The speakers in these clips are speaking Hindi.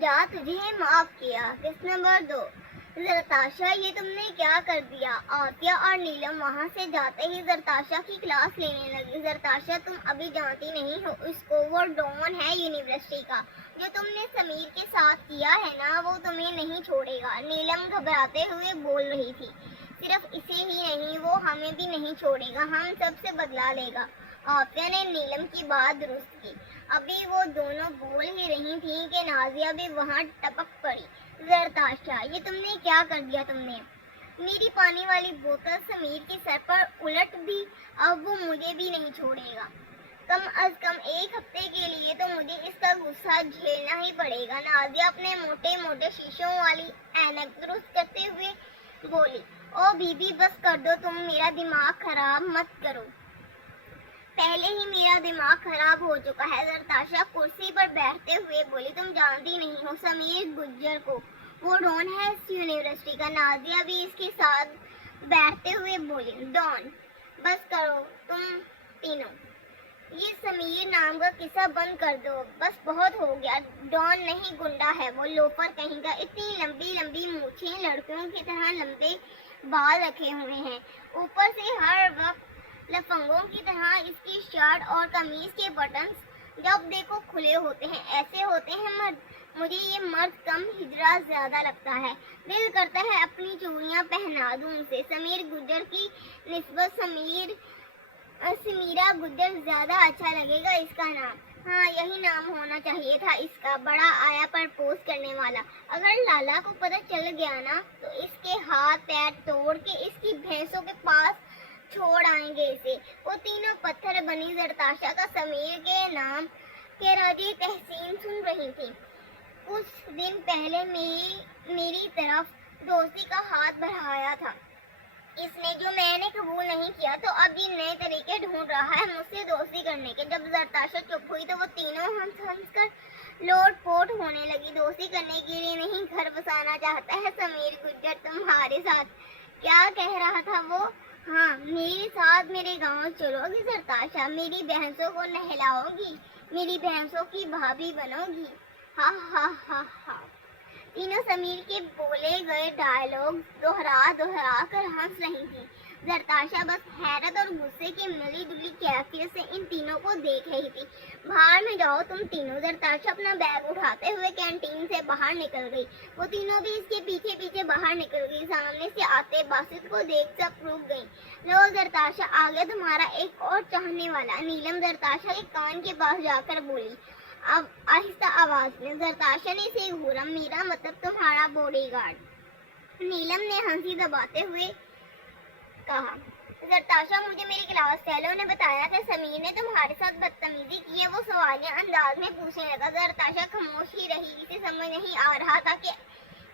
जा तुझे माफ किया। किस नंबर 2। जरताशा, ये तुमने क्या कर दिया। आतिया और नीलम वहाँ से जाते ही जरताशा की क्लास लेने लगी। जरताशा, तुम अभी जानती नहीं हो उसको, वो डॉन है यूनिवर्सिटी का। जो तुमने समीर के साथ किया है ना, वो तुम्हें नहीं छोड़ेगा। नीलम घबराते हुए बोल रही थी। सिर्फ इसे ही नहीं, वो हमें भी नहीं छोड़ेगा, हम सबसे बदला लेगा। आतिया ने नीलम की बात दुरुस्त की। अभी वो दोनों बोल ही रही थी कि नाजिया भी वहाँ टपक पड़ी। जरताशा, ये तुमने क्या कर दिया। तुमने मेरी पानी वाली बोतल समीर के सर पर उलट दी। अब वो मुझे भी नहीं छोड़ेगा। कम अज कम एक हफ्ते के लिए तो मुझे इसका गुस्सा झेलना ही पड़ेगा। नाजिया अपने मोटे मोटे शीशों वाली ऐनक दुरुस्त करते हुए बोली। ओ बीबी, बस कर दो, तुम मेरा दिमाग खराब मत करो। पहले ही मेरा दिमाग खराब हो चुका है। जरताशा कुर्सी पर बैठते हुए बोली। तुम जानती नहीं हो समीर गुज्जर को, वो डॉन है इस यूनिवर्सिटी का। नाजिया भी इसके साथ बैठते हुए बोली। डॉन, बस करो तुम तीनों, ये समीर नाम का किस्सा बंद कर दो, बस बहुत हो गया। डॉन नहीं, गुंडा है वो, लोफर कहेगा। इतनी लंबी लंबी मूछें, लड़कियों की तरह लंबे बाल रखे हुए हैं, ऊपर से हर वक्त लफंगों की तरह इसकी शर्ट और कमीज के बटन्स जब देखो खुले होते हैं। ऐसे होते हैं मर्द। मुझे ये मर्द कम, हिजरा ज्यादा लगता है। दिल करता है अपनी चूड़ियां पहना दूं उसे। समीर गुज्जर की निस्बत समीरा गुज्जर ज्यादा अच्छा लगेगा इसका नाम। हाँ, यही नाम होना चाहिए था इसका, बड़ा आया प्रपोज करने वाला। अगर लाला को पता चल गया ना, तो इसके हाथ पैर तोड़ के इसकी भैंसों के पास छोड़ आएंगे इसे। वो तीनों पत्थर बनी जरताशा का समीर के नाम के राजी तहसीन सुन रही थी। कुछ दिन पहले मेरी तरफ दोस्ती का हाथ बढ़ाया था इसने, जो मैंने कबूल नहीं किया, तो अब ये नए तरीके ढूंढ रहा है मुझसे दोस्ती करने के। जब जरताशा चुप हुई तो वो तीनों हंस हंस कर लोटपोट होने लगी। दोस्ती करने के लिए नहीं, घर बसाना चाहता है समीर गुज्जर तुम्हारे साथ। क्या कह रहा था वो। हाँ, मेरे साथ मेरे गांव चलोगी जरताशा, मेरी भैंसों को नहलाओगी, मेरी भैंसों की भाभी बनोगी। हा हा हा हा। तीनों समीर के बोले गए डायलॉग दोहरा दोहरा कर हंस रही थी। जरताशा बस हैरत और गुस्से की मिली जुली कैफियत से इन तीनों को देख रही थी। बाहर में जाओ तुम तीनों। जरताशा अपना बैग उठाते हुए कैंटीन से बाहर निकल गई। वो तीनों भी इसके पीछे पीछे बाहर निकल गई। सामने से आते बासित को देख सब रुक गई। लो जरताशा, आ गया तुम्हारा एक और चाहने वाला। नीलम जरताशा के कान के पास जाकर बोली। अब आहिस्ता आवाज में। जरताशा ने इसे घूरा। मेरा मतलब तुम्हारा बॉडीगार्ड। नीलम ने हंसी दबाते हुए कहा। जरताशा, मुझे मेरी क्लास फेलो ने बताया कि समीर ने तुम्हारे साथ बदतमीजी की है। वो सवालिया अंदाज में पूछने लगा। जरताशा खामोश ही रही। इसे समझ नहीं आ रहा था कि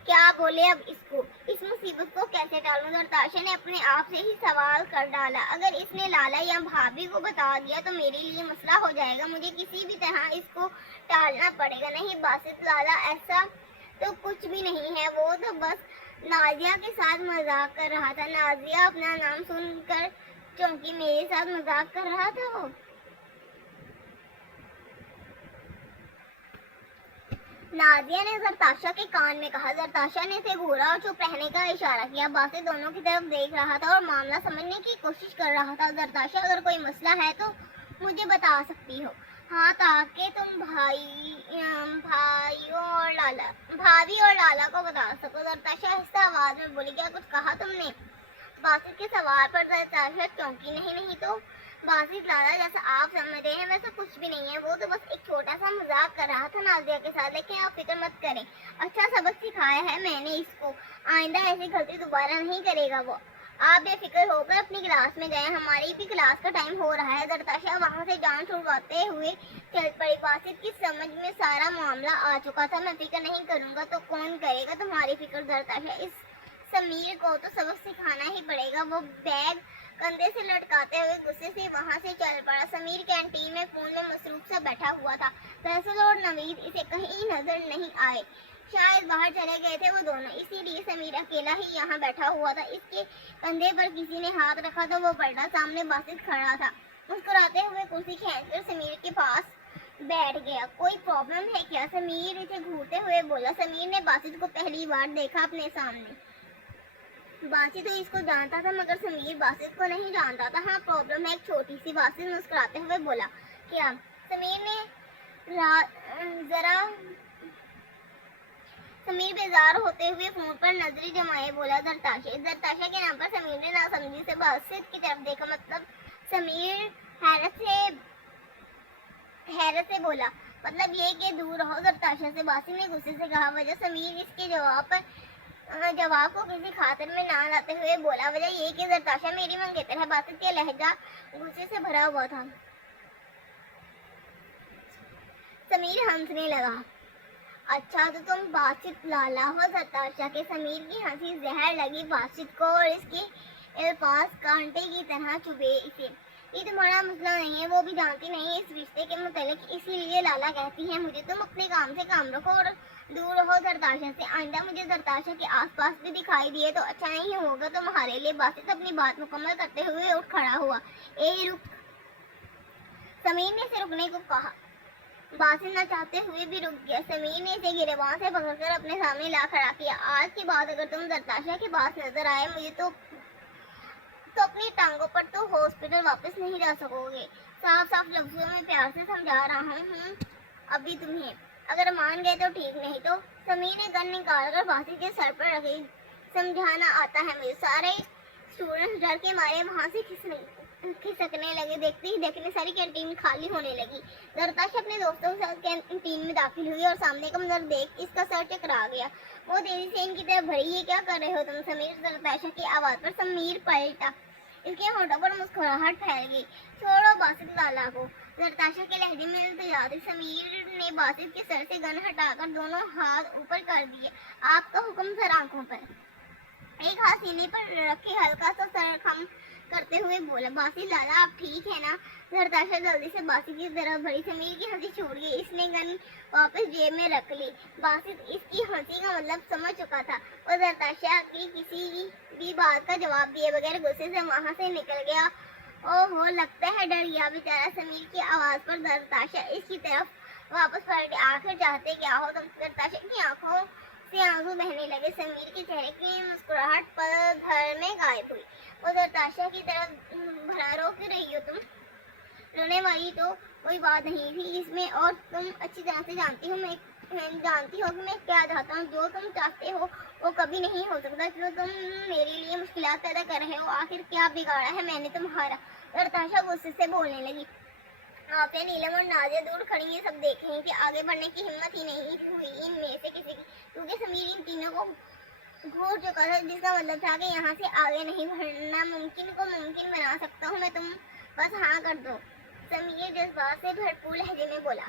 क्या बोले अब इसको, इस मुसीबत को कैसे टालूं। जरताशा ने अपने आप से ही सवाल कर डाला। अगर इसने लाला या भाभी को बता दिया तो मेरे लिए मसला हो जाएगा। मुझे किसी भी तरह इसको टालना पड़ेगा। नहीं बासित, लाला ऐसा तो कुछ भी नहीं है, वो तो बस नाजिया के साथ मजाक कर रहा था। नाजिया अपना नाम सुनकर चौंकी। मेरे साथ मजाक कर रहा था वो। नाजिया ने जरताशा के कान में कहा। जरताशा ने इसे घूरा और चुप रहने का इशारा किया। बासित दोनों की तरफ देख रहा था और मामला समझने की कोशिश कर रहा था। जरताशा, अगर कोई मसला है तो मुझे बता सकती हो। हाँ, ताकि तुम भाभी और लाला को बता सको। जरताशा आहिस्ता आवाज में बोली। क्या कुछ कहा तुमने। बासित के सवाल पर जरताशा चौंकी। नहीं तो बासित, लाला जैसा आप समझ रहे हैं वैसा कुछ भी नहीं है। वो तो बस एक छोटा सा मजाक कर रहा था नाजिया के साथ। लेकिन आप फिक्र मत करें, अच्छा सबक सिखाया है मैंने इसको। आइंदा ऐसी गलती दोबारा नहीं करेगा वो। आप बेफिक्र होकर अपनी क्लास में जाएं, हमारी भी क्लास का टाइम हो रहा है। जरताशा वहाँ से जान छुड़वाते हुए चल पड़ी। बासित की समझ में सारा मामला आ चुका था। मैं फिक्र नहीं करूंगा तो कौन करेगा तुम्हारी फिक्र जरताशा। इस समीर को तो सबक सिखाना ही पड़ेगा। वो बैग कंधे से लटकाते हुए गुस्से से वहां से चल पड़ा। समीर कैंटीन में फोन में मसरूफ सा बैठा हुआ था। फैसल और नवीद इसे कहीं नजर नहीं आए, शायद बाहर चले गए थे वो दोनों, इसीलिए समीर अकेला ही यहाँ बैठा हुआ था। इसके कंधे पर किसी ने हाथ रखा तो वो पलटा। सामने बासित खड़ा था। मुस्कुराते हुए कुर्सी खींचकर समीर के पास बैठ गया। कोई प्रॉब्लम है क्या? समीर इसे घूरते हुए बोला। समीर ने बासित को पहली बार देखा अपने सामने। बासित तो इसको जानता था मगर समीर बासित को नहीं जानता था। हाँ, प्रॉब्लम है एक छोटी सी। बासित मुस्कुराते हुए बोला। क्या? समीर ने जरा समीर बेजार होते हुए फोन पर नजरें जमाए बोला। दरताशा के नाम पर समीर ने नासमझी से बासित की तरफ देखा। मतलब समीर हैरत से बोला, मतलब ये कि दूर रहो दरताशा से। बासित ने गुस्से से कहा। वजह? समीर इसके जवाब को किसी खातिर में ना लाते हुए बोला। वजह ये कि दरताशा मेरी मंगेतर है। बासित का लहजा गुस्से से भरा हुआ था। समीर हंसने लगा। अच्छा, तो तुम बासित लाला हो दरताशा के। समीर की हंसी जहर लगी बासित को और इसके अल्फाज कांटे की तरह चुभे इसे। ये तुम्हारा मसला नहीं है, वो भी जानती नहीं इस रिश्ते के मुतालिक, इसीलिए लाला कहती है मुझे तुम अपने काम से काम रखो और दूर रहो दरताशा से। आइंदा मुझे दरताशा के आसपास भी दिखाई दिए तो अच्छा नहीं होगा तुम्हारे लिए। बासित अपनी बात मुकम्मल करते हुए उठ खड़ा हुआ। रुक। समीर ने इसे रुकने को कहा। बासित न चाहते हुए भी रुक गया। समीर ने इसे गिरेबान से पकड़कर अपने सामने ला खड़ा किया। आज के बाद अगर तुम दरताशा के पास नजर आए मुझे तो अपनी टांगों पर तो हॉस्पिटल वापस नहीं जा सकोगे। साफ साफ लफ्जों में प्यार से समझा रहा हूँ अभी तुम्हें। अगर मान गए तो ठीक, नहीं तो। समीर ने गन निकाल कर बासित के सर पर रखी। समझाना आता है मुझे। सारे स्टूडेंट्स डर के मारे वहाँ से खिसकने लगे। देखते ही देखने सारी कैंटीन खाली होने लगी। दरताशा अपने दोस्तों के साथ कैंटीन में दाखिल हुई और सामने का मंजर देख इसका सर चकरा गया। वो तेजी से इनकी तरफ बढ़ी। ये क्या कर रहे हो तुम? समीर दरताशा की आवाज पर समीर पलटा। इसके होठों पर मुस्कुराहट फैल गई। छोड़ो बासित लाला को, दरताशा के लहजे में इल्तिजा थी। समीर ने बासित के सर से गन हटाकर दोनों हाथ ऊपर कर दिए। आपका हुक्म सर। आंखों पर एक हाथ सीने पर रखे हल्का सा सर खम करते हुए बोला। बासित लाला आप ठीक है ना? दरताशा जल्दी से बासित की तरफ बढ़ी। समीर की हंसी छूट गई। इसने गन वापस जेब में रख ली। बासित इसकी हंसी का मतलब समझ चुका था। वो दरताशा की किसी भी बात का जवाब दिए बगैर गुस्से से वहां से निकल गया। ओहो, लगता है डर गया बेचारा। समीर की आवाज पर दरताशा इसकी तरफ वापस पलटी। आखिर चाहते क्या हो तुम? दरताशा की आंखों से आंसू बहने लगे। समीर के चेहरे की मुस्कुराहट पल भर में गायब हुई। वो दरताशा की तरफ भरा। रो क्यों रही हो तुम? रोने वाली तो कोई बात नहीं थी इसमें, और तुम अच्छी तरह से जानती हो कि मैं क्या चाहता हूँ। जो तुम चाहते हो वो कभी नहीं हो सकता। क्यों तुम मेरे लिए मुश्किलात पैदा कर रहे हो? आखिर क्या बिगाड़ा है मैंने तुम्हारा? दरताशा गुस्से से बोलने लगी। आपने नीलम और नाजिया दूर खड़ी ये सब देख रही थी। आगे बढ़ने की हिम्मत ही नहीं हुई इनमें से किसी की, क्योंकि समीर इन तीनों को घूर चुका था, जिसका मतलब था कि यहाँ से आगे नहीं बढ़ना। मुमकिन को मुमकिन बना सकता हूँ मैं, तुम बस हाँ कर दो। समीर जज्बात से भरपूर लहजे में बोला।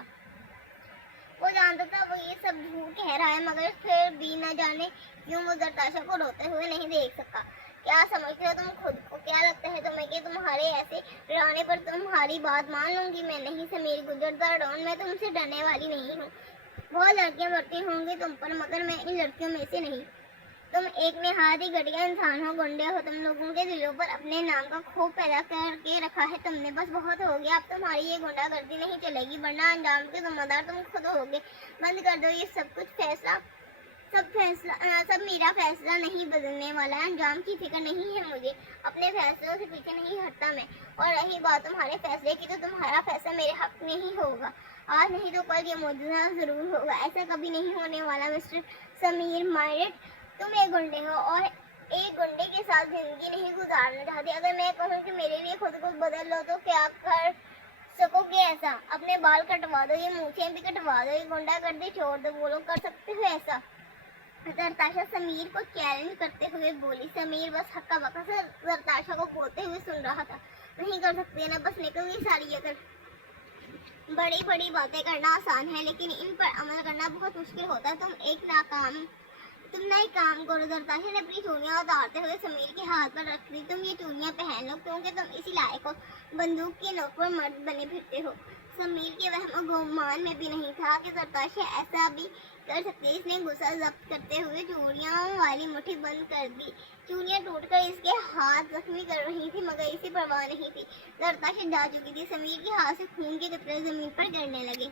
वो जानता था वो ये सब झूठ कह रहा है, मगर फिर भी न जाने क्यों वो दरताशा को रोते हुए नहीं देख सका। क्या समझते हो तुम खुद को? क्या लगता है तुम्हें कि तुम्हारे ऐसे डराने पर तुम्हारी बात मान लूंगी मैं? नहीं समीर गुजरदार डॉन, मैं तुमसे डरने वाली नहीं हूँ। बहुत लड़कियां मरती होंगी तुम पर, मगर मैं इन लड़कियों में से नहीं। तुम एक निहायती घटिया इंसान हो, गुंडे हो। तुम लोगों के दिलों पर अपने नाम का खौफ पैदा करके रखा है तुमने। बस बहुत हो गया, अब तुम्हारी ये गुंडागर्दी नहीं चलेगी, वरना अंजाम के जिम्मेदार तुम खुद होगे। बंद कर दो ये सब कुछ। सब मेरा फैसला नहीं बदलने वाला है। अंजाम की फिक्र नहीं है मुझे, अपने फैसलों से पीछे नहीं हटता मैं। और रही बात तुम्हारे फैसले की, तो तुम्हारा फैसला मेरे हक में ही होगा। आज नहीं तो कल ये मौजूदा जरूर होगा। ऐसा कभी नहीं होने वाला मिस्टर समीर माइरेट। तुम एक गुंडे हो और एक गुंडे के साथ जिंदगी नहीं गुजारना चाहती। अगर मैं कहूँ कि मेरे लिए खुद को बदल लो तो क्या कर सकोगे ऐसा? अपने बाल कटवा दो, ये मूछें भी कटवा दो, ये गुंडागर्दी छोड़ दो। बोलो, कर सकते हो ऐसा? दरताशा समीर को चैलेंज करते हुए बोली। समीर बस हक्का बक्का से दरताशा को बोलते हुए सुन रहा था। नहीं कर सकते ना, बस निकल गई सारी अकल। बड़ी बड़ी बातें करना आसान है, लेकिन इन पर अमल करना बहुत मुश्किल होता है। तुम ना एक काम करो। दरताशा ने अपनी चूड़ियां उतारते हुए समीर के हाथ पर रख दी। तुम ये चूड़ियां पहन लो, क्योंकि तुम इसी लायक हो। बंदूक के नोक पर मर्द बने फिरते हो। समीर के वहम गुमान में भी नहीं था कि सरताशा ऐसा भी कर सकती है। इसने गुस्सा जब्त करते हुए चूड़ियों वाली मुट्ठी बंद कर दी। चूड़ियां टूटकर इसके हाथ जख्मी कर रही थी, मगर इसे परवाह नहीं थी। सरताशा जा चुकी थी। समीर के हाथ से खून के कतरे जमीन पर गिरने लगे।